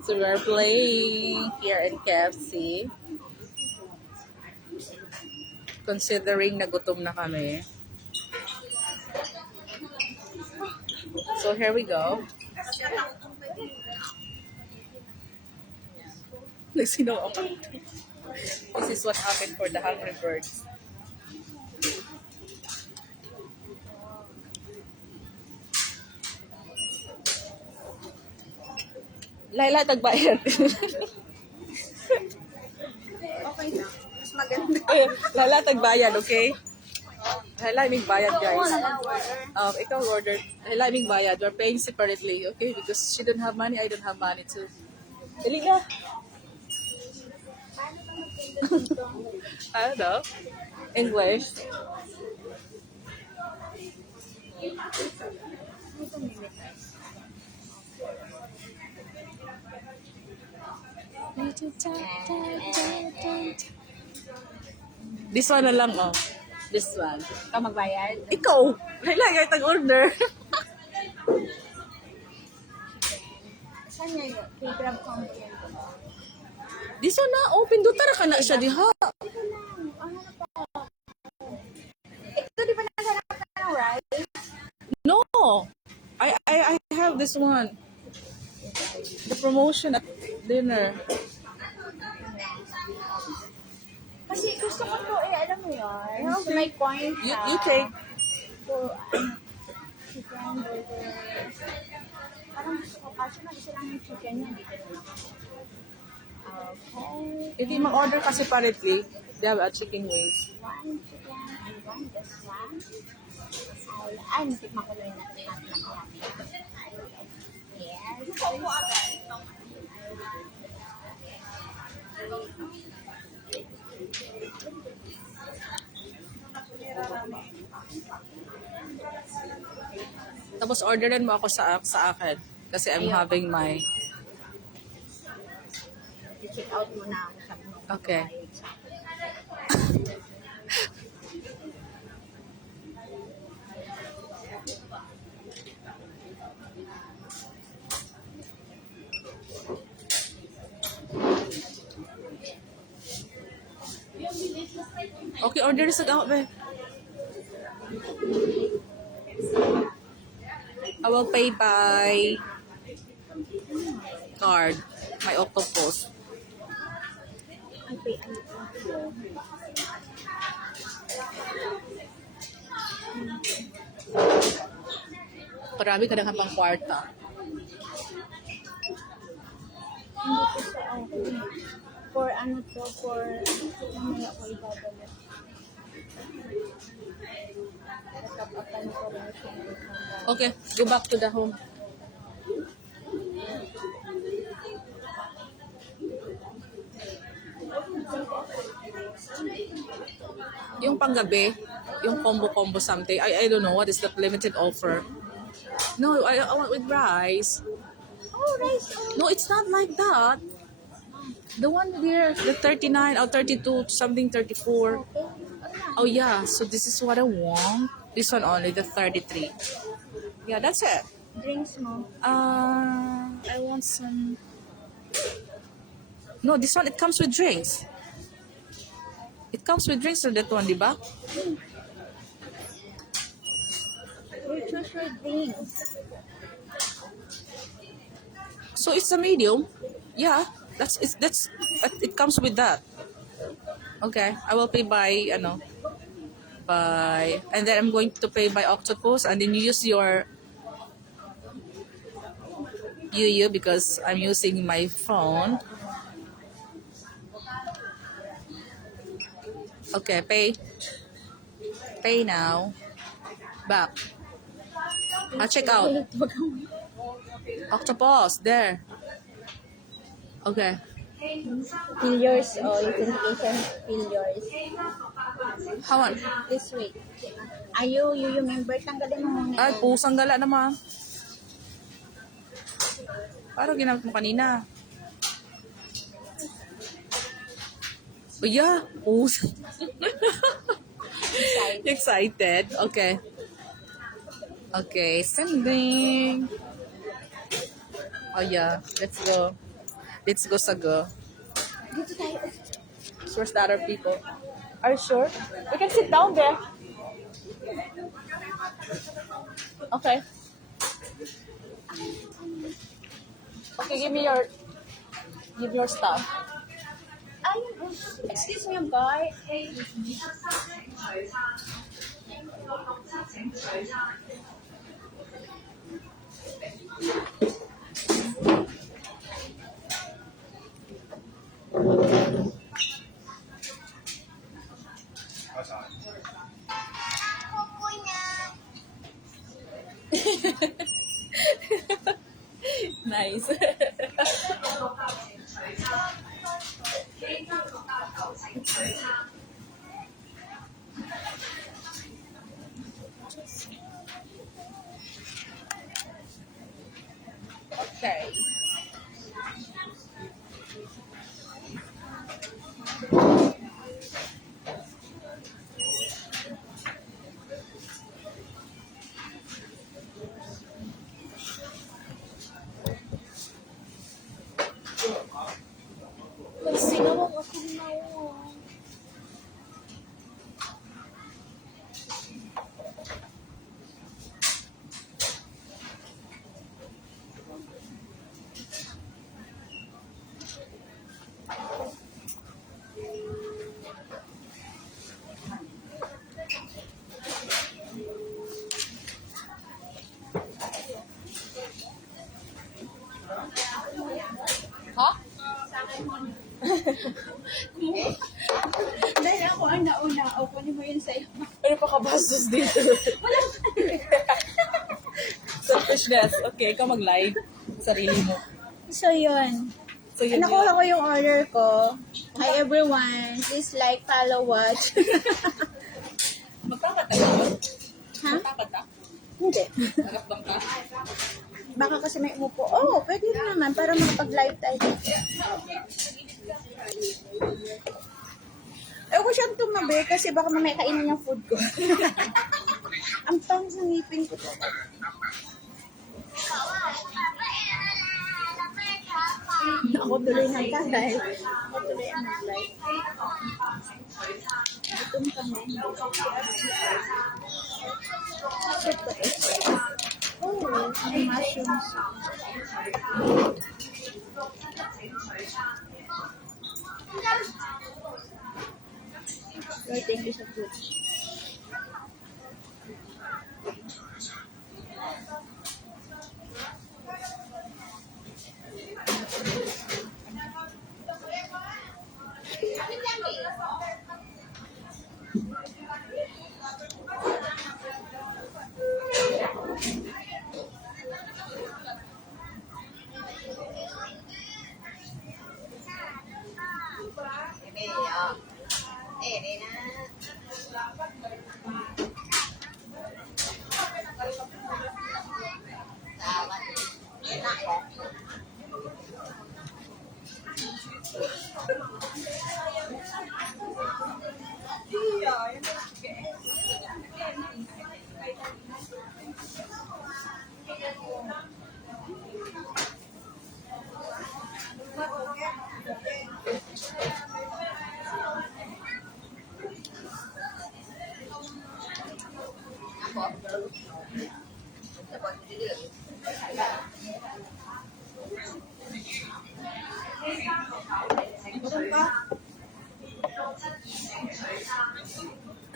So we're playing here in KFC. Considering nagutom na kami. So here we go. Nagsino ako. This is what happened for the hungry birds. Laila, tagbayad. Okay na. Mas maganda. Laila, tagbayad, okay? Laila, may bayad, guys. Ikaw ordered. Laila, may bayad. We're paying separately, okay? Because she don't have money, I don't have money too. Dali na. I don't know. English. This one na lang, oh. This one. Ikaw magbayad? Ikaw! Laila, kahit nag-order. Saan niya yun? Kay Grab Combo yan. This one na, open do tara ka na siya diha. Ito lang. Ano na pa? Ito di ba nasanap ka ng rice? No. I have this one. The promotion at dinner. Kasi gusto ko to alam mo yun. May coin siya. You take. So, chicken burger. Parang gusto ko. Kasi mag-isa lang yung chicken niya. Dito na lang. Okay. Hindi mag-order kasi separately. They have a chicken wings. One chicken and one this one. Ay, natikman ko lang natin. Yes. Tapos orderan mo ako sa akin. Kasi I'm having my... I-check out mo na ako sa mga. Okay. Okay, order sa ako, be. I will pay by card. My octopus. Okay, Marami ka na pang kwarta. hindi ko sa okay. For ano to, for mamaya ako ibabalik. Top up ano ko lang siya. Okay, go back to the home. Yung panggabi, yung combo something. I don't know what is that limited offer. No, I want with rice. Oh, rice. No, it's not like that. The one there, the 39 or 32, something 34. Okay. Oh yeah, so this is what I want. This one only, the 33. Yeah, that's it. Drinks mo. I want some. No, this one, it comes with drinks. It comes with drinks on that one, di ba? You choose your drinks. So it's a medium. Yeah, it comes with that. Okay, I will pay by and then I'm going to pay by octopus, and then you use your because I'm using my phone. Okay, pay now. Back. I'll check out. Octopus there. Okay. Fill yours. Oh, authentication. Fill yours. How on? This week. You member. Tanggalin mo muna. Ay, pusang gala naman. Parang ginamit mo kanina. Oh yeah. Excited. Okay. Okay, sending. Oh yeah, let's go. Let's go Sago. Dito tayo. Where's the other people? Are you sure? We can sit down there. Okay. Okay, give me your stuff. Ayun. Excuse me, guy. Nice. Okay. May sinawag ako na. Huh? Dahil ako ang nauna, o kunin mo yun sa'yo. Ano pa kabastos dito? Selfishness. Okay, ikaw mag-live. Sarili mo. So, yun. So, yun Nakuha ko yung order ko. Hi, everyone. Please like, follow, watch. Magpapat tayo. Ha? Magpapat ka? Hindi. Nagakbang ka? Baka kasi may umupo. Oh, pwede naman para makapag-live tayo. Ayoko siyang tumabi kasi baka mamaya kainin yung food ko. Ang pangit ng ngipin ko to. Ako tuloy ng tatay. Ako tuloy ang nag-live. Gutom kami. Soup ko to. Oh, may mushrooms. Lord, thank you sa food.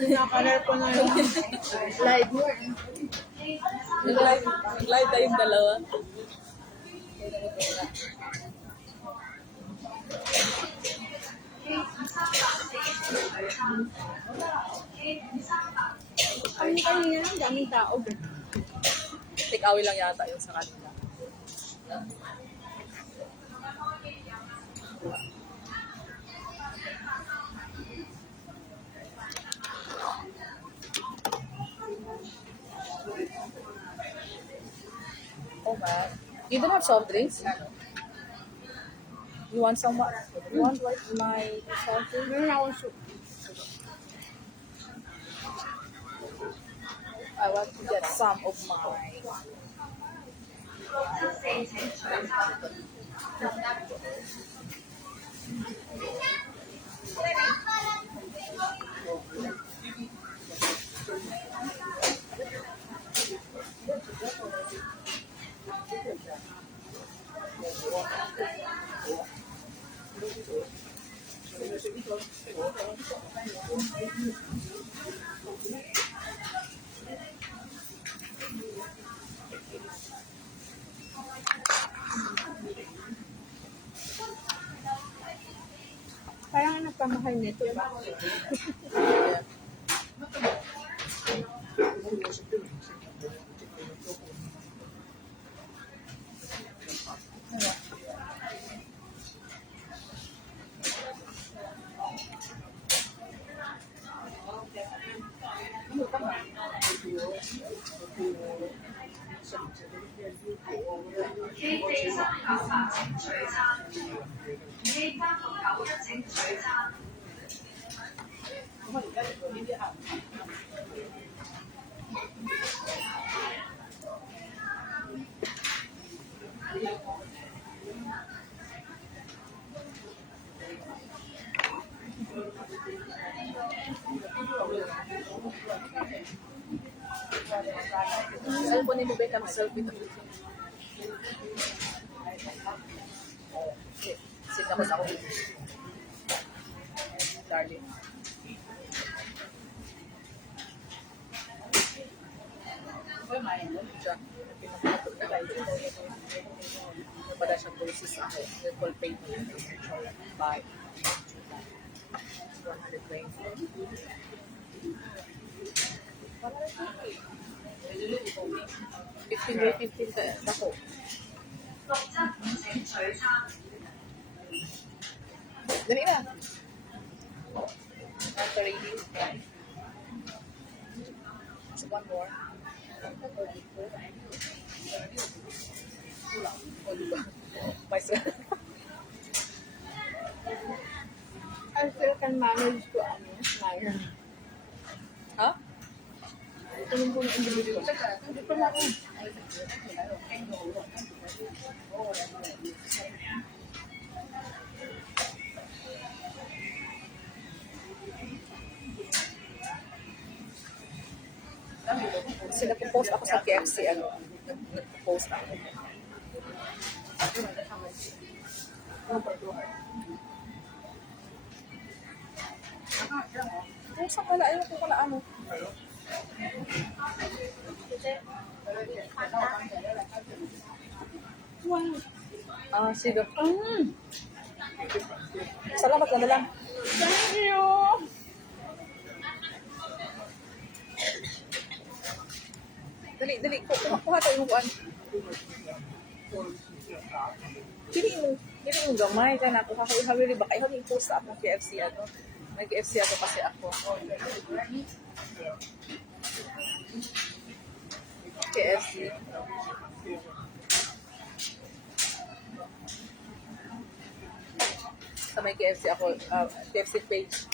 Nakalar ko na yung live mo. Nag-live tayong dalawa. Kami kanina lang, daming tao. Take away lang yata yun sa kanila. Oh man. You don't have soft drinks? You want some? You want like my soft drink? Meron akong soup. I want to get some of mine. Parang nagpamahal nito ba? Yeah. Cellphone ni mo ba yung selfie to? Sit ako sa ako. Darling. Siya. Napada siyang boses ako. Yung call pay mo. Bye. 120. 15 by 15 ka ako. Dali na. After reading. So one more. O diba? May I still can manage to smile. Ha? Tulong po ng individual. Hindi ko na rin. Kasi nagpo-post ako sa KFC, nagpo-post ako. Kung sa pala, ayaw ko pala ano. Wow. Sige. Salamat na lang. Thank you. Dali. Kuha tayo yung kuhan. Dili mo gamay kaya nato hawili ba kayo post sa akong KFC ano. May KFC ako kasi ako. KFC. Sa may KFC ako, KFC page.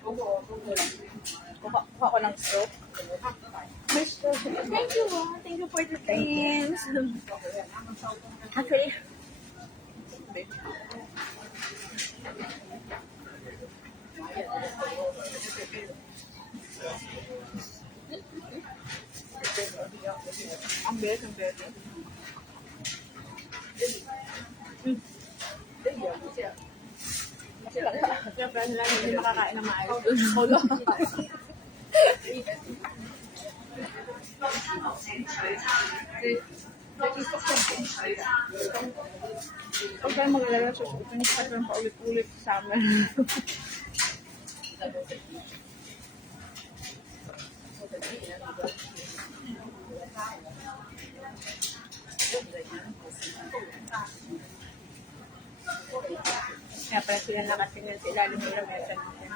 Kuha ko ng straw. Thank you. Thank you for the things. Actually, Ang bet. siyempre sila hindi makakain ng maayos. Hold on. Huwag kayo mag-alala sa susunod pa rin paulit-ulit sa amin. Kaya pala sila nakatingin sa ilalim ng lamesa natin.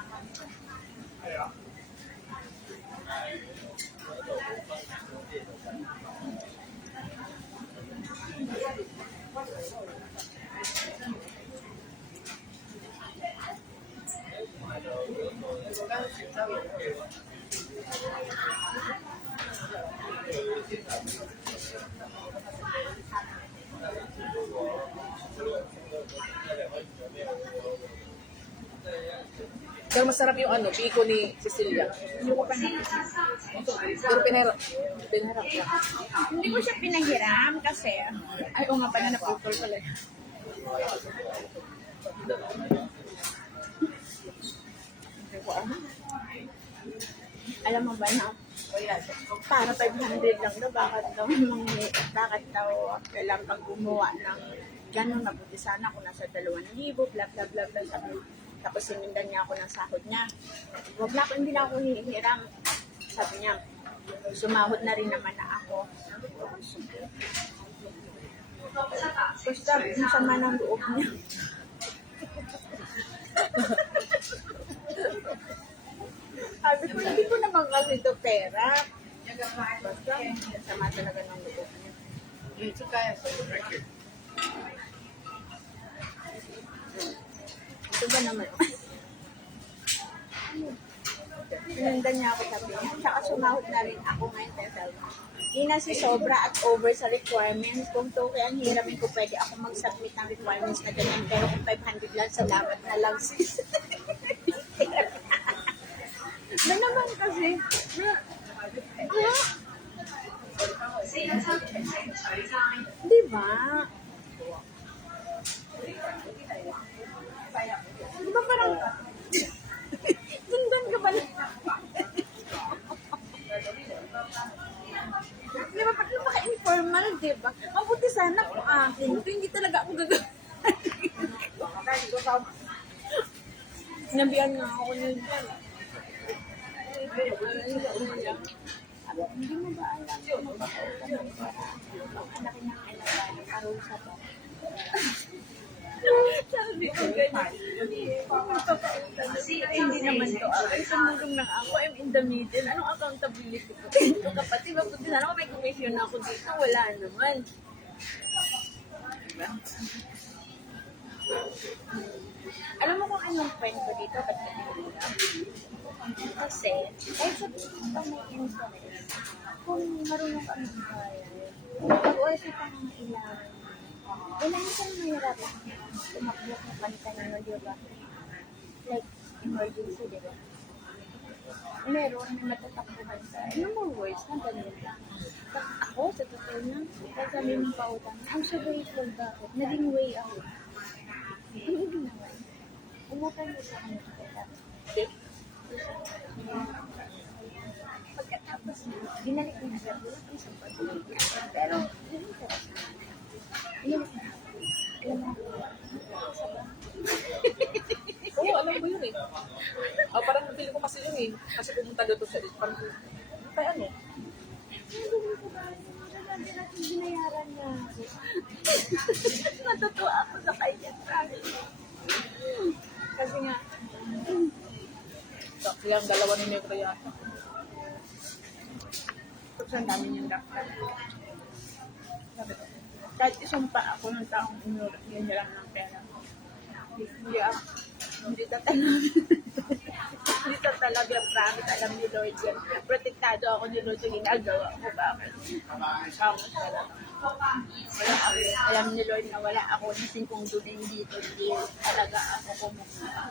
Pero masarap yung biko ni Cecilia. Hindi ko pa Pero pinarap siya. Hindi ko siya pinahiram kasi, ay o nga pala naputol pala. Alam mo ba na, para 500 lang daw, bakit daw kailangan pag gumawa ng Ganun, mabuti sana ako nasa 2,000, bla bla bla bla, sabi. Tapos sinindan niya ako ng sahod niya. Wag na ako, hindi na ako hihiram. Sabi niya, sumahod na rin naman na ako. Sabi ko, "Oh, sige." Basta, yung sama ng loob niya. Sabi ko, hindi ko naman kasi ito pera. Basta, yung sama talaga ng loob niya. Ito ba naman? Sinundan niya ako, sabi niya. Tsaka sumahod na rin ako ngayon. Sabi ko, hindi na si sobra at over sa requirements. Kung to kaya ang hiramin ko, pwede ako mag-submit ng requirements na ganyan. Pero kung 500 lang, salamat na lang sis. Na naman kasi. Di ba? Di ba parang sundan ka ba? Di ba parang napaka-informal, di ba? Mabuti sana kung akin. Ito hindi talaga ako gagawin. Sinabihan nga ako niya dyan. Hindi mo ba alam kung magpapautan ng pera? Ang anak ng alaga ng parusa pa. Sabi ko ganyan. Hindi naman to ako. Ay, tumulong lang ako. I'm in the middle. Anong accountability ko? Ito kapatid, mabuti sana ako may commission ako dito. Wala naman. Alam mo kung anong kwento dito? Ba't natinulang? Kasi, kahit sabihin pa may interest, kung marunong ka magbayad, pag-order ka ng ilang, kailangan ka na mahirapin tumakbo ng panitan mo, di ba? Like, emergency, di ba? Meron, may matatakbuhan ka. Ano mo words na ganun lang? Ako, sa totoo na, kahit sabi mong pautang, ang siya grateful bakit? Naging way ako. Ang ibig naman, umutang mo sa akin kita. Pagkatapos mo, binalik mo siya, wala kang sapat. Pero, yun ka sa yun ka. Alam mo, Oo, alam ko yun eh. Parang nabili ko kasi yun eh. Kasi pumunta doon siya dito. Parang, kaya ano? hindi natin binayaran na. Natutuwa ako sa kanya. Kasi nga, Kaya ang dalawa ni Negro yata. tapos ang dami niyang daktan. Kahit isumpa ako ng taong inihiram ng pera. Hindi ta talaga promise. Alam ni Lord yan. Protektado ako ni Lord sa ginagawa ko. Bakit? Kamus talaga. Alam ni Lord na wala ako na 5 duding dito. Hindi talaga ako kumukuha.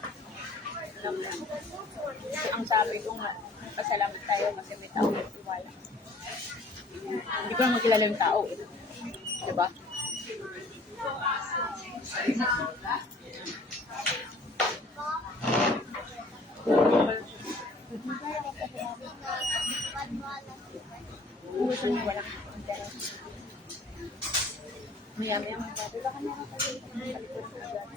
Alam mo. Ang sabi ko nga, pasalamat tayo kasi may tao na tiwala. Hindi ko na makilala yung tao. Diba? Gusto niya walang interest. Maya-maya magbabi. Baka meron ka dito sa likod ko dyan.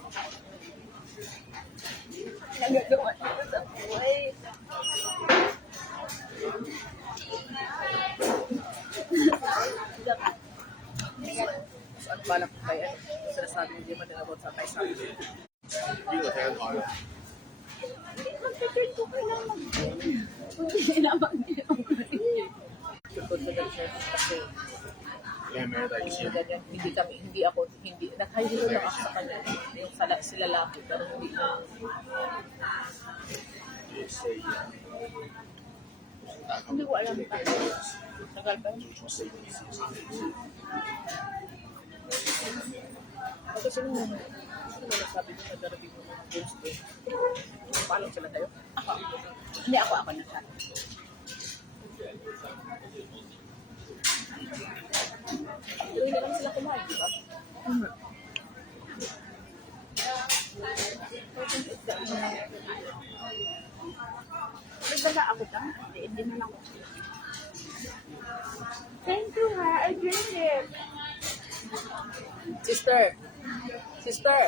Nagagawa dito sa buhay. So, ano balak ko kaya? Sinasabi hindi man din about sa tayo sabi. Mag-turn ko kailang mag-turn. Hindi na mag-turn. Tungkol sa ganyan kasi hindi ako, nakahilo lang ako sa kanya. Yung sila laki, pero hindi na. Hindi ko alam pa. Tagal ba? Kasi nung nagsabi ko na darating mo ng goods ko, paalam sila tayo? Hindi ako na siya. Pero hindi lang sila kumain, di ba? Nagdala ako ka? Hindi na lang ako. Thank you ha, I drink it. Sister, Sister. Sister.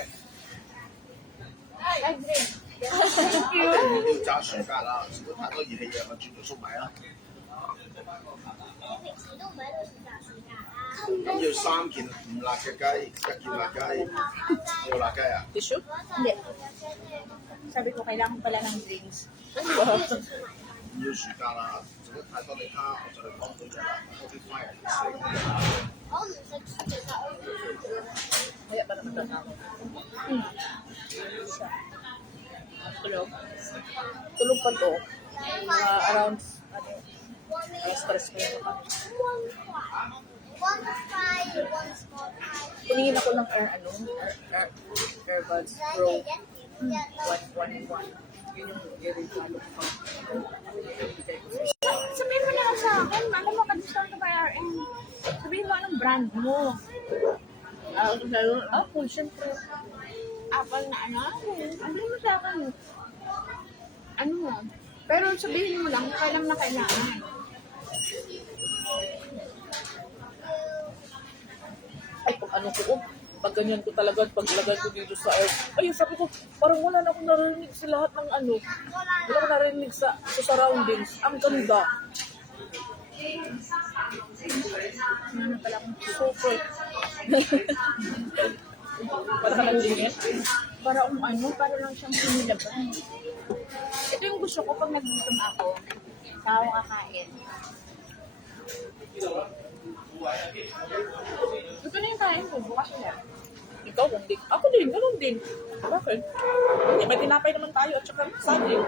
I drink. 揸暑假啦，食到太多熱氣嘢，咪轉做粟米啦。咁要3件唔辣嘅雞，1件辣雞，有辣雞啊？ Tissue? Hindi. Sabi ko, kailangan pala ng drinks. 唔要暑假啦，食得太多你蝦，我就嚟講到咗啦，多啲 fire 食。 Kaya ba naman tatawag? Tulog. Tulog pa to. Mga around, around stress ko yung tumingin ako ng Airbuds Pro 111. Yun yung i-regalo ko. Sabihin mo na lang sa akin, alam mo, ka-discount ka ba RM? Sabihin mo anong brand mo. Apple, syempre. Apple na ano? Sabihin mo sa akin. Ano mo? Pero sabihin mo lang, kailan na kailangan. Ay, pag ano ko, pag ganyan ko talaga, paglagay ko dito sa air. Ay, sabi ko, parang wala na akong narinig sa lahat ng ano. Wala akong narinig sa surroundings. Ang ganda. Ano pala kung Super. Para ka ng limit. para para lang siyang sinilaban. Ito yung gusto ko pag nagutom ako. Tao kakain. Ito na yung kain ko, bukas na. Ikaw, kung di. Ako din, ganun din. Bakit? Hindi, may tinapay naman tayo at saka saging.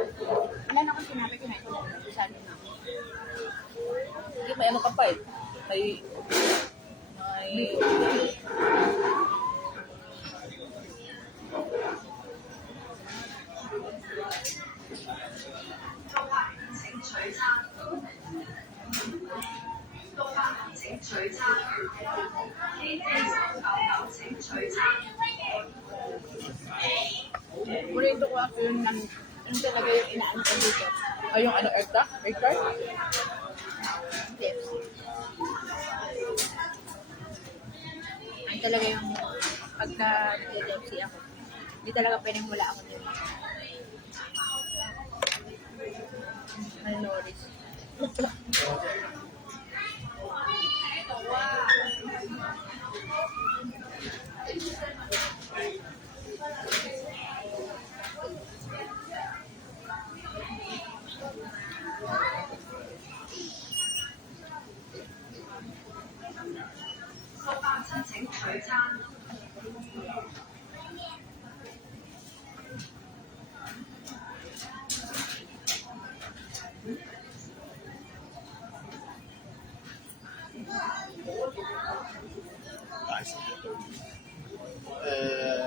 Wala na akong sinabi ko na ito na. Sabi na. Hindi, may ano ka pa eh. May Burrito ko ako yun ng yung talaga yung inaan ko dito. ay yung ano, air tart? Air tart? Tips. Ang talaga yung pagka nag-DFC ako. Hindi talaga pwedeng wala ako dito. Maloris.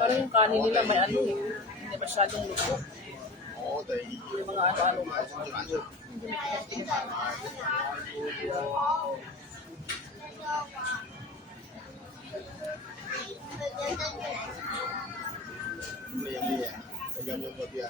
Parang yung kanin nila may ano eh. Hindi masyadong luto. 我哋 Yung mga ano-ano. 買珍珠奶茶。 你飲咩嘢？你飲咗嗰啲啊？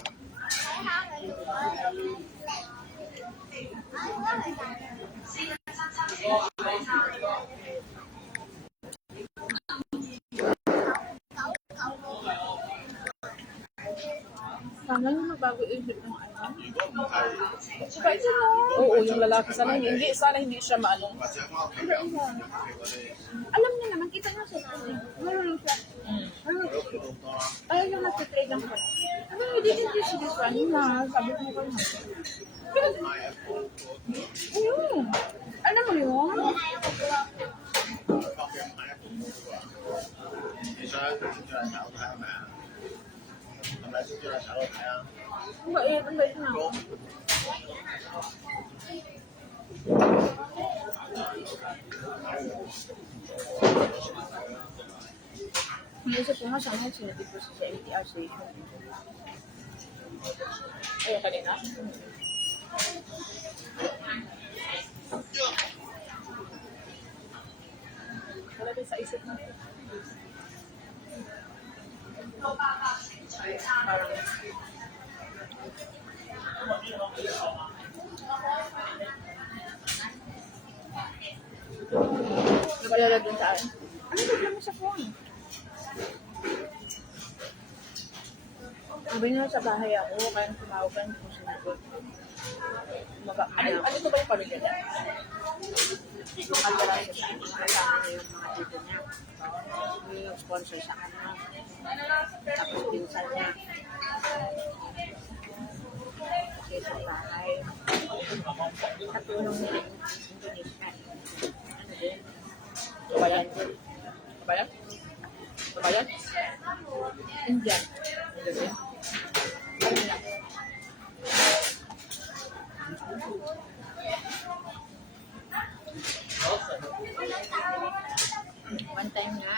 Sana yung magbago isip ng ano. 如果唔係， Oo, yung lalaki sana hindi siya maano. 或者翻屋企飲飲嗰啲， Alam niya naman, kita nga sa trade. Marunong siya. Marunong 喺屋企都好多啦。 ayaw yung nag-trade ng food. Ano, you didn't use this one na sabi ko ko na. 買一個Ayun. Alam mo yun? 北京買一個喎。你想珍珠奶茶好睇係咪啊？係咪珍珠奶茶好睇啊？ Ang bait na. Naisip ko nga sana sinabi ko sa LTR station. Ayun kanina. Wala din sa isip mo. Parang Nakalala dun sa akin. Ano problema sa phone? Sabi niyo sa bahay ako, kaya tumawagan ko sa likod. Ano ito ba yung pamilya niya? Makatira siya sa akin. Kasama niya yung mga dito niya. Yung sponsor sa kanya. Tapos pinsan niya. Kasi sa bahay. Sa tulong nila yung Indonesia. Ano din? Kabayan? Kabayan? Kabayan? Indian. Ano niya? One time nga,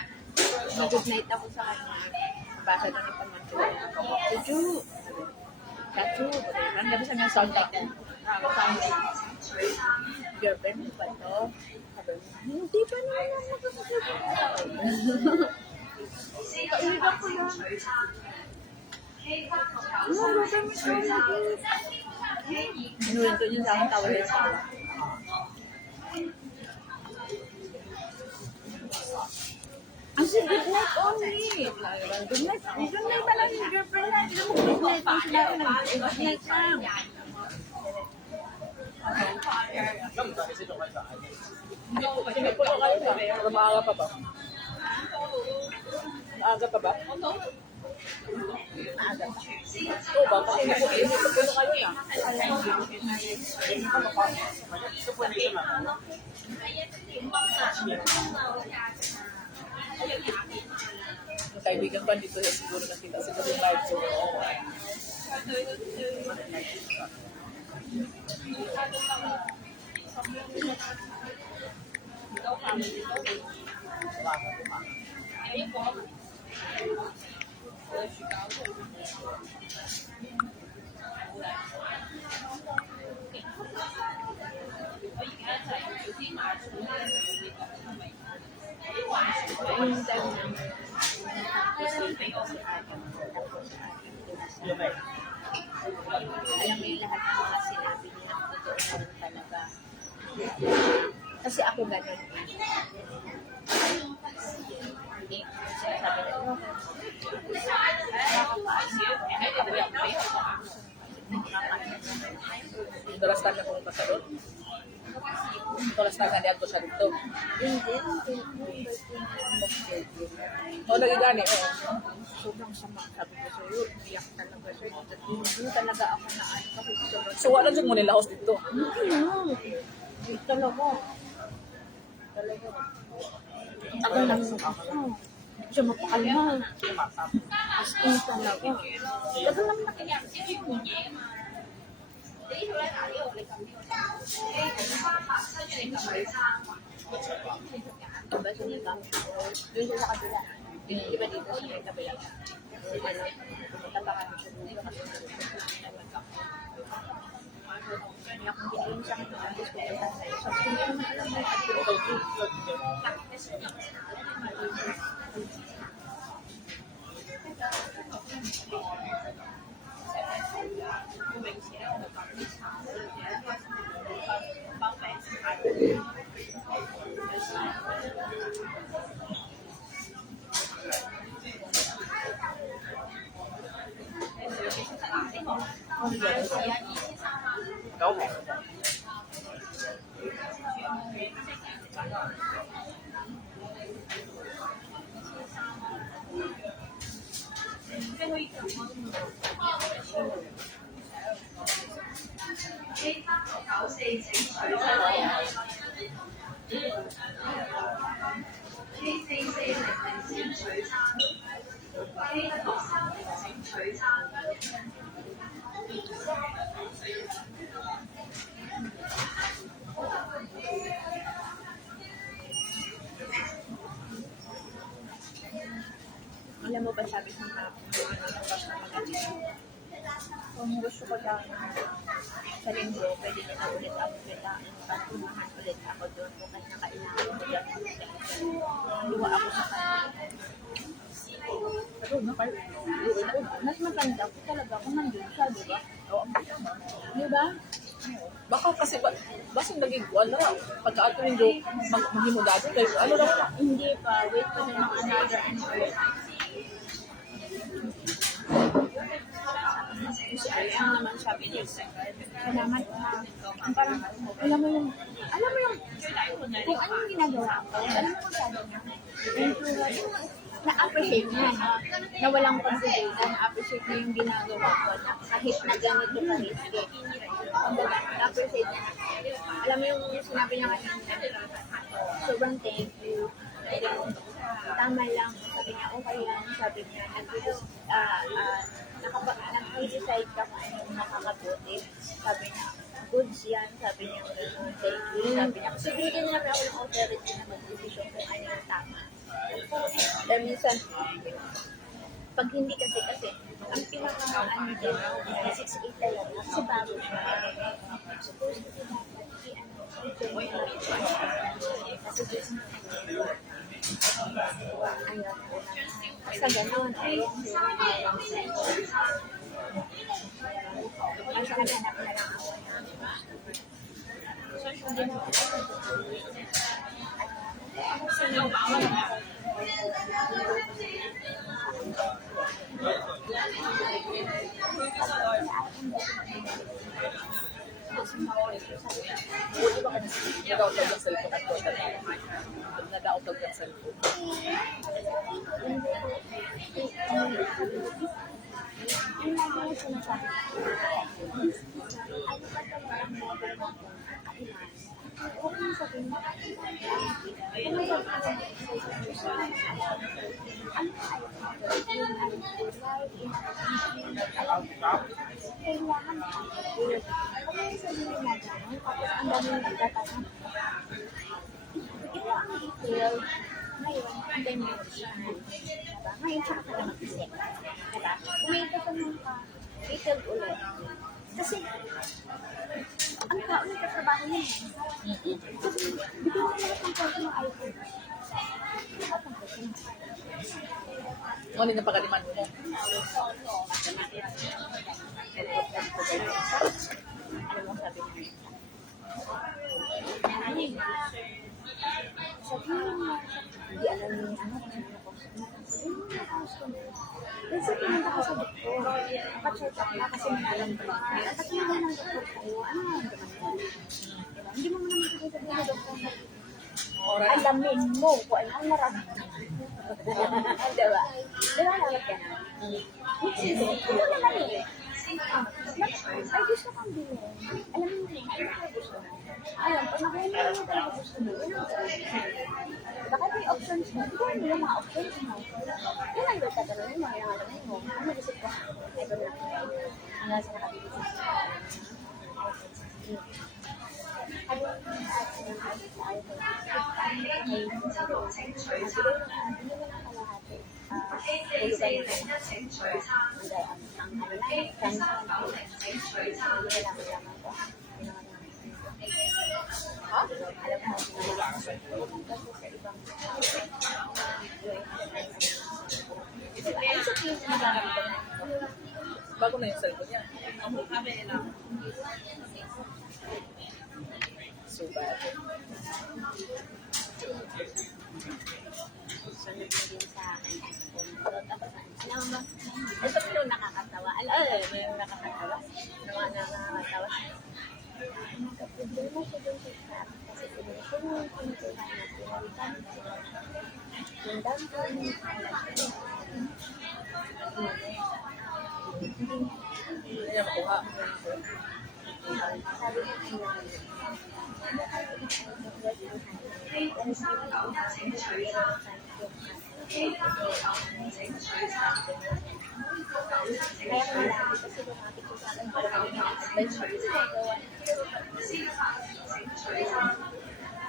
mag-good night ako sa kanya. Basa din yung pamantula. Chuchu! Chachu! Ang gabi sa mga sound like that. Girlfriend mo ba to? Sabi, hindi pa naman ako magkakasabot. Kailan ko yan. Inuwin ko yun sa aking tawag sa akin. Ang si good night only. Good night pa lang yung girlfriend na. Hindi mo good night ang sila. Good night lang. Sige, puno kayo ba? Pero maaga pa ba? Maaga pa ba? Maaga pa. Oo ba? Kasi puno kayo na. Yung kaibigan ko dito siguro nakita siguro yung live ko. Yung time na kasi si Adam tapos alam mo yung lahat ng mga sinabi niya totoo na rin talaga. Kasi ako ganun eh. Hindi, sinasabi na Dalastan na kung pasarot. Dalastan na niya ko sa dito. hindi. O, lagi gani. Sobrang sama. Sabi ko sa'yo, iyak talaga sa'yo. Hindi talaga ako na ano kasi sobrang So, wala dyan mo nila host dito. hindi talaga. Talaga. Tagal lang sa ako. Hindi siya mapakalma. As in talaga. Tagal lang nakinig. Diba siya dito? Doon siya sa kabila. Di ba dito sa may kabila? Ano? Pumunta pa kami siya dito kasi hindi akong ginayin sa akin. Tapos pumunta sa'yo. So, hindi naman alam mo alam mo ba sabi ko na kung gusto ko lang sa linggo, pwede nyo na ulit ako patumahan ulit ako doon kung kailangan ko lang luwa ako sa kanya. Mas maganda ko talaga kung nandun siya, di ba? Di ba? Baka kasi, basing naging, wala, pagka-ato yung joke, maghimo dati, kayo, ano na wala. Hindi pa. Wait pa ng another and Salamat na. Parang, alam mo yung, kung anong ginagawa ko, alam mo kung sabi niya, thank you, Lord. Na-appreciate niya, na walang consideration, na-appreciate niya yung ginagawa ko, na kahit na ganito ka-risky. Na-appreciate niya. Alam mo yung sinabi niya kanina, sobrang thank you. Tama lang, sabi niya, okay yan, sabi niya, nag-decide ka kung ano yung makakabuti. Sabi niya, goods yan, sabi niya, thank you, sabi niya. Kasi bigyan niya ako ng authority na mag-decision kung ano yung tama. Dahil minsan, pag hindi kasi, ang pinaka-ano din, 6'8 talaga, kasi bago siya. Supposed to be dapat, kasi ayun, basta ganon, ayun. Basta naghanap na lang ako Buti ba ka nag-download ng cellphone at konta tayo? Nag-download ng cellphone. Yung lagi yung sinasabi. Ano ba talaga ang model natin? Huwag mo sabihin mo. Kung may sabihin ano kailangan kung may sabihin na gano'n, tapos ang daming nagtatanong. Ito ang detail. Ngayon, ang dami mo siya. Diba? Ngayon, tsaka ka lang mag-isip. Diba? Kung may tatanong ka, detail ulit. Kasi, ang tao nagtatrabaho niya. Kasi, bigyan mo lahat ng pwede ng iPhone. Lahat ng pwede ng Ano yung napakaliman mo? alam mo, sabi niya. Sabihin mo, hindi alam niya ano kung ano ko. Sabihin mo na customer. Kasi pumunta ka sa doktor. Pa-check up na kasi may alam ko. At tingnan ng doktor kayo, ano nga ang naman mo? Hindi mo naman sabihin sa doktor na alamin mo kung ano ang nararamdaman. Diba? Diba lawat ka na? Ito naman eh. Ay, gusto kang bilhin. Alam mo yun, ano ka gusto mo? Ayun, pag nakuha mo yung talaga gusto mo, yun ang gawin. Bakit may options mo? Bigyan mo yung mga options mo. Yun ang gawin tatanungin mo, yung alamin mo. Ano isip ko? Ito na. Hanggang sa nakabili sa Bago na yung cellphone niya. So bad. sunod na din sa akin. Alam mo, ito yung nakakatawa. Alam mo yung nakakatawa? Nakakatawa. Nagka-problema siya doon sa akin kasi sinusunod yung pinutuhan na pinalitan. Yung dami ko yung Hindi niya makuha. sabi niya, kaya ko malaki kasi lumapit ko sa akin para adventure.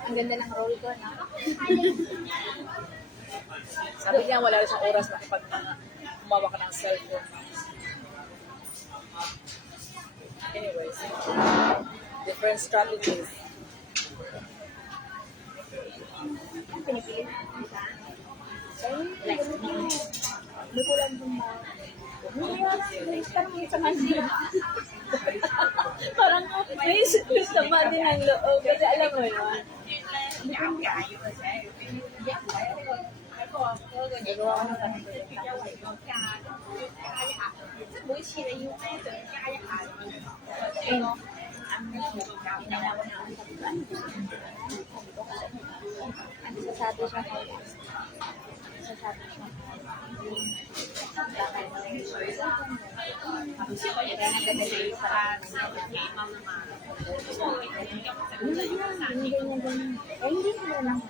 Ang ganda ng role ko, no? Sabi niya wala rin siyang oras na kapag umawa ka ng cellphone. Anyways, different strategies. Ang pinipili natin sa like, may kulang din ba? Parang sa manila. Parang may sama din ang loob. Kasi alam mo yun. Nagawa ko ng panagpapalita. Ginagawa na ako sabi ko, ano sasabi siya ko? Sasabi siya ko. Kaya nagdadali ko para hindi ko lang.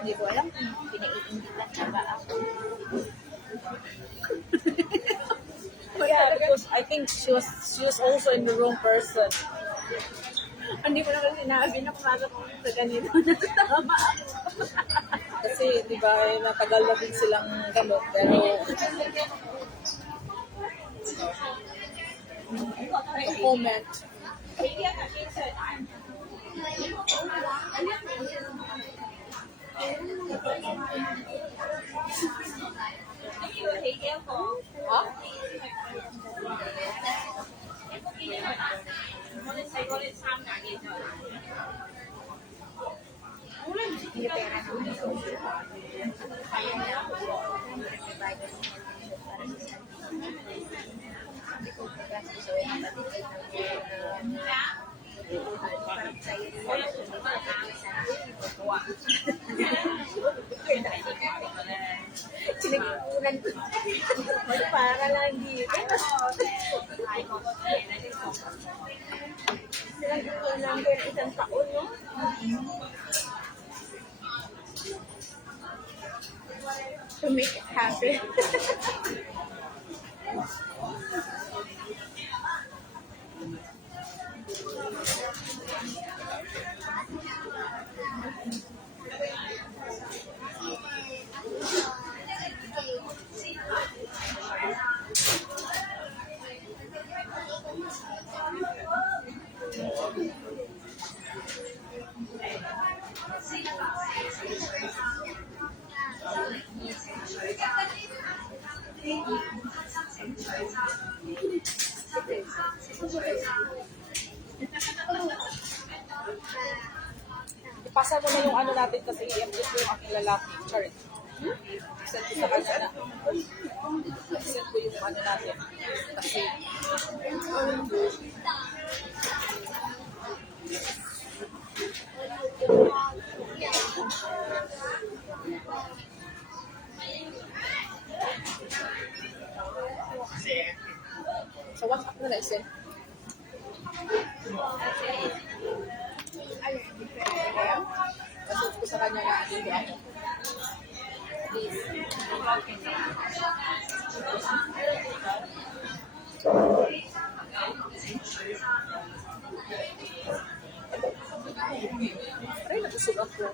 Hindi ko alam kung pinaiindikan na ba ako. Yeah, because I think she was also in the wrong person. Hindi ko lang sinabi na pumasok ko sa ganito. Tama ako. Kasi, di ba, matagal na din silang gamot. Pero, comment. Ha? Hindi pera ko. Kaya na ako. Nag-provide ng para sa sarili. Hindi ko kasi sa kapatid na parang sa'yo sinag-iunan ko. Para lang dito. Sinag-iunan ko yung isang taon, no? To make it happen. Ipasa mo na yung ano natin kasi i-update ko yung aking lalaki. Sorry. Send ko sa kanya na. Send ko yung ano natin. Kasi, so WhatsApp mo na i-send. Kasi ko sa kanya na hindi ako. Please. Aray, nabusog ako.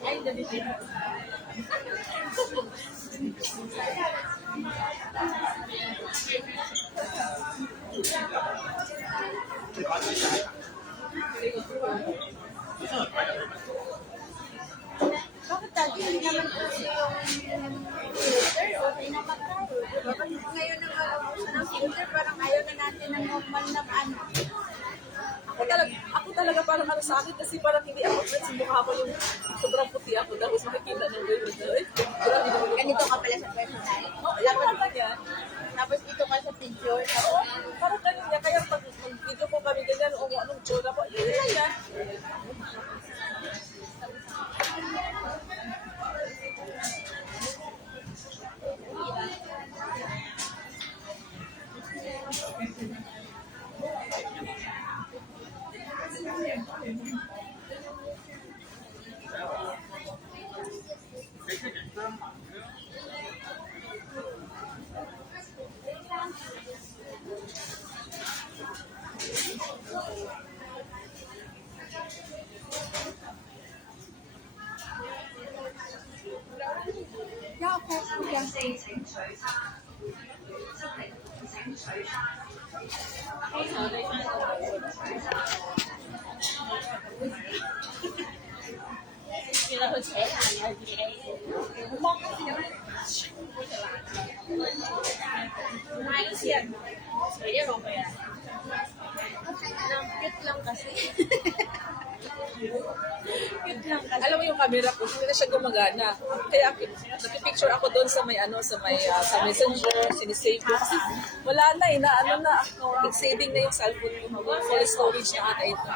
Ay, dali siya. Bakit dati hindi naman kasi yung filter o naman tayo? Diba? Ngayon ang uso ng filter, parang ayaw na natin ng normal na ano. Ako talaga parang ano sa akin kasi parang hindi ako sa mukha ko yung sobrang puti ako tapos makikita ng gano'n. Grabe naman. Ganito ka pala sa personal. Oh, yan naman yan. Tapos dito ka sa picture. Oo, parang ganun niya. Kaya pag mag-video ko kami ganyan o anong tsura ko, yun lang yan. Yeah, okay. Cute lang kasi. cute lang kasi. Alam mo yung camera ko, hindi na siya gumagana. Kaya napipicture ako doon sa may sa messenger, sinisave ko. Kasi wala na eh, nag-saving na yung cellphone ko. Full storage na ata ito.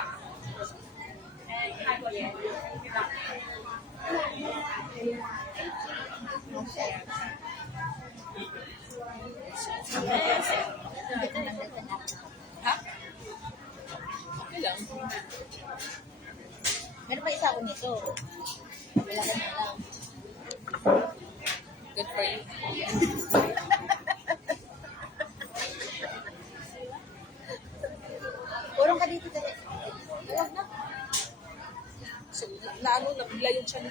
Ha? Okay lang. Meron pa isa ako nito. Wala ka na lang. Good for you. Urong ka dito dali. Wala na. So, nabigla yung chan.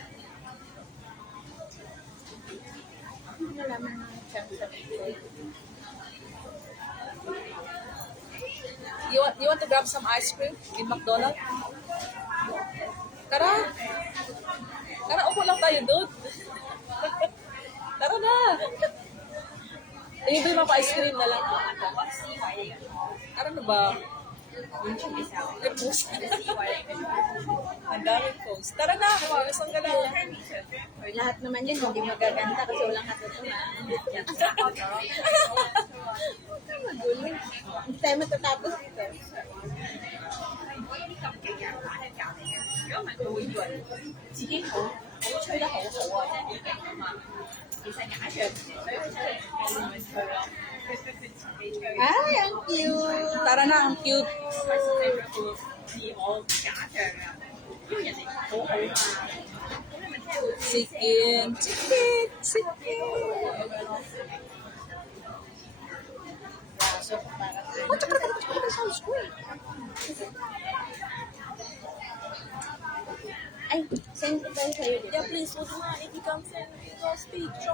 Hindi nalaman ng chance sa video. You want to grab some ice cream in McDonald's? Tara! Tara, upo lang tayo doon. Tara na! Libre mo pa ice cream na lang. Tara na ba? Ay, post. Ang daming post. Tara na! Isang ka lang. Lahat naman yun, hindi magaganda kasi walang katutunan. Magulo. Hindi tayo matatapos dito. 自己好吹得好好啊，即係幾勁啊嘛。其實假象所以佢出嚟我咪吹咯，佢自己吹。 Ay, ang cute! Tara na, ang cute. 係實際佢會自我假象啊，因為人哋好好嘛，咁你咪聽到 Chicken, chicken, chicken. So, parang ay, send ko tayo sa'yo dito. Yeah, please, huwag na. If you come send me those picture.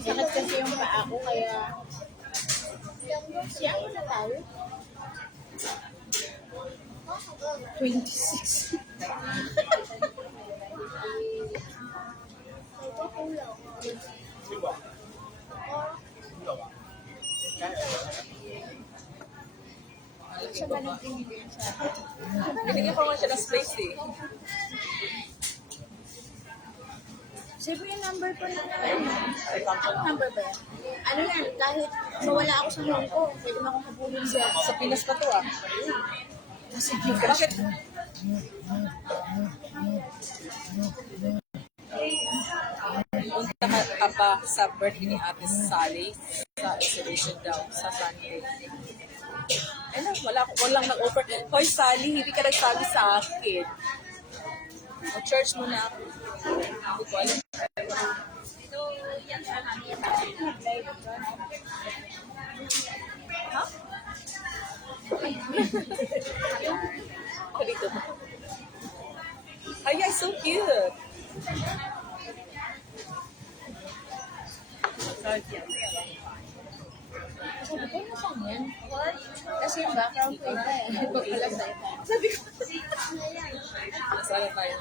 Sakit kasi yung paa ko, kaya siya ako na tao. 26. Siya ba nang pinili sa akin? Binigyan pa nga siya ng space eh. Save mo yung number ko na. Anong number ba yan? Ano yan, kahit mawala ako sa Hong Kong, pwede mo akong habulin sa... Sa Pinas pa to ah. Bakit? Punta ka pa sa birthday ni Ate Sally sa exhibition daw sa Sunday. Ano, walang nag-offer. Hoy Sally, hindi ka nagsabi sa akin. Church mo na ako. Hindi ko alam. Ha? Dito. Ay, yeah, so cute. Sabi ko, nasaan yan? Kasi yung background ko iba eh. Iba pala sa iba. Sabi ko, Nasaan na tayo?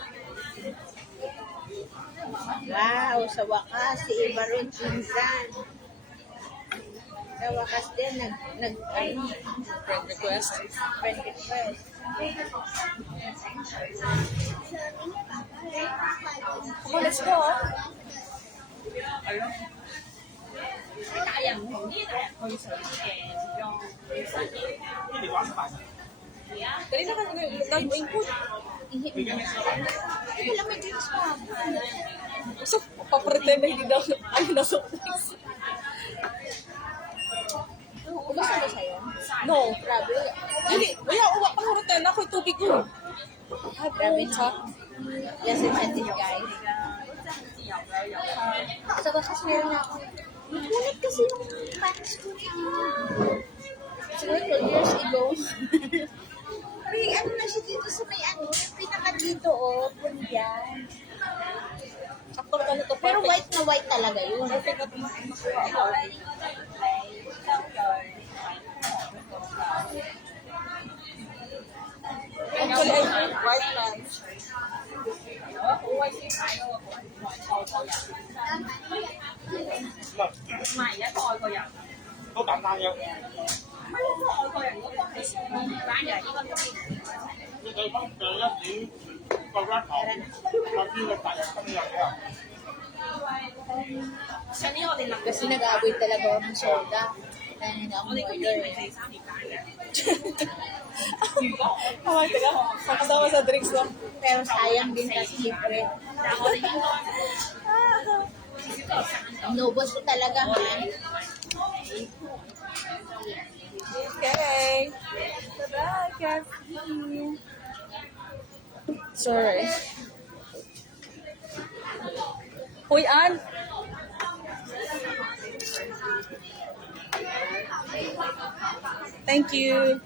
wow, sa wakas, si Iba ron, pinsan. Sa wakas din, ano, Friend request. friend request. Come on, let's go. 大人唔同啲大人去水嘅，始終去水嘅。 Dali na ka, nag-input. Ay, wala may drinks pa. So, papretend na hindi daw, ay, na-surprise. Ubus na ba sa'yo? No. Grabe. Hindi, wala, uwa pang retend ako, yung tubig ko. Grabe ha. Yes, incentive guys. Sa wakas meron na ako. Ngunit kasi yung pan Siguro 12 years ago. May ano na siya dito sa may ano, pinaka dito oh, punyan. Sakto ka na to. Pero white na white talaga yun. Actually, I think white pants. 唔係一個外國人，都簡單嘅，乜一個外國人嗰個係唔單嘅，應該都係你地方第一點個 rap 頭，有啲嘅大人今日嘅。上年我哋諗 Kasi nag-aaboy talaga ako ng soda. Kaya hindi ako 我哋今 order. 年係3年班嘅，如果 Ay, teka. Kasama sa drinks lang. Pero sayang din kasi libre. 但係我哋應該至少都有3 Inubos ko talaga man. Okay. Bye-bye, Kathy. Sorry. Hoy, Ann. Thank you.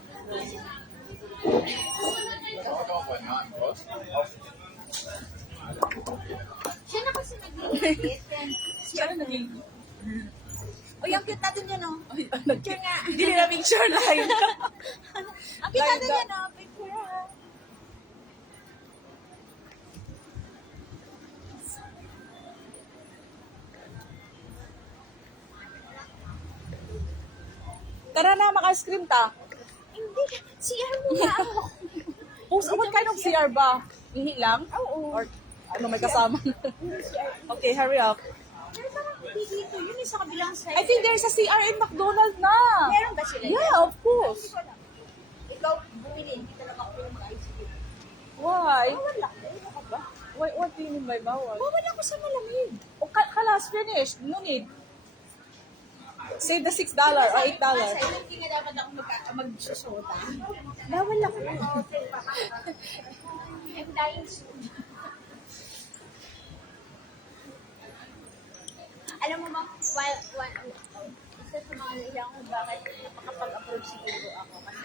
Siya na kasi nag-iinit. Siya na naging... O, yung cute natin yun, oh. Picture nga. Hindi na picture live. Ang cute natin Like yun, oh. Picture, ah. Tara na, maka-ice cream ta. Hindi, CR mo na ako. What kind of CR ba? Ihi lang? Oo. Or ano may kasama? Okay, hurry up. Pero parang hindi dito. Yun yung sa kabilang side. I think there's a CR in McDonald's na. Meron ba sila? Yeah, of course. Ikaw, bumili. Hindi talaga ako yung mag-ice cream. Why? Bawal lang. Ano ka ba? What do you mean by bawal? Bawal ako sa malamig. Oh, kalas, finished. No need. Save the $6 or $8. Kasi hindi nga dapat ako magsusuta. Bawal ako. I'm dying soon. Alam mo ba, isa sa mga ilang kung bakit nakapag-approve siguro ako kasi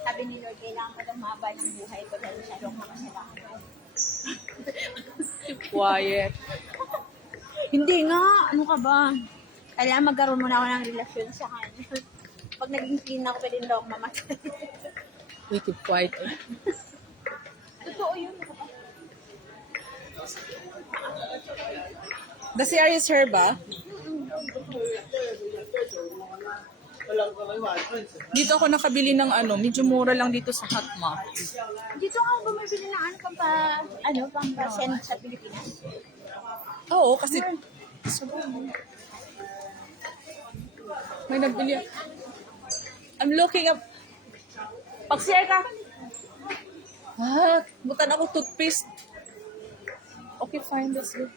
sabi ni Lord, kailangan ko lang mahaba ng buhay ko dahil masyadong makasalanan. Quiet. Hindi nga, ano ka ba? Kailangan magkaroon muna ako ng relasyon sa kanya. Pag naging clean ako, pwede na ako mamatay. We keep quiet. Totoo yun. The CR is here ba? Dito ako nakabili ng ano, medyo mura lang dito sa Hotmart. Dito nga bumibili ng pampa-send sa Pilipinas. Oo, kasi may nagbili. I'm looking up. Pag-CR ka. Butan ako toothpaste. Okay, fine. Let's go.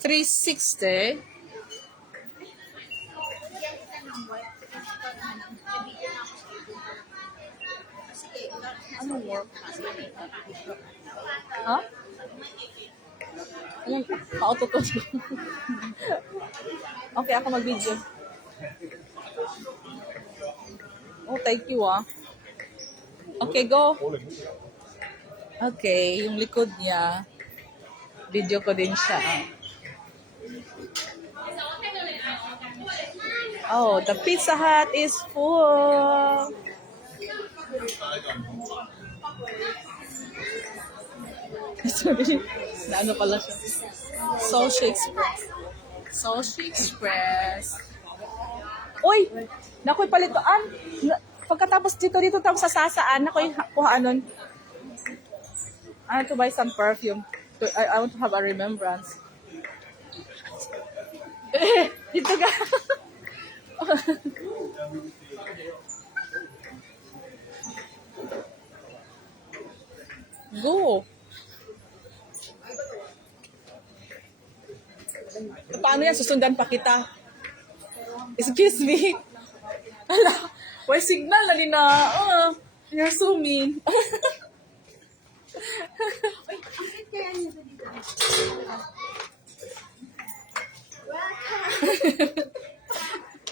360. Ano work? Ha? Anong ka-auto-tune? Okay, ako mag-video. Oh, thank you Okay, go. Okay, yung likod niya. Video ko din siya. Oh, the Pizza Hut is full. Sorry, na ano pala siya. Sushi Express. Sushi Express. Uy! Nakoy palitoan. Pagkatapos dito tapos sa sasaan, nakoy kuhaan nun. I want to buy some perfume. I want to have a remembrance. Dito ka. Go. Paano yan? Susundan pa kita. Excuse me. Ala, may signal na din na. You're so mean.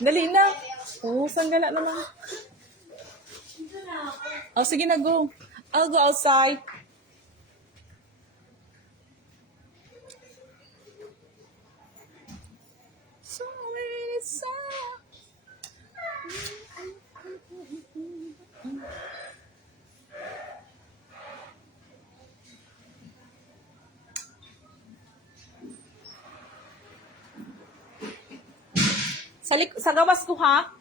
Dali na. Oh, sanggala naman. Oh, sige na, go. I'll go outside. Somewhere inside. Sa gawas ko, ha?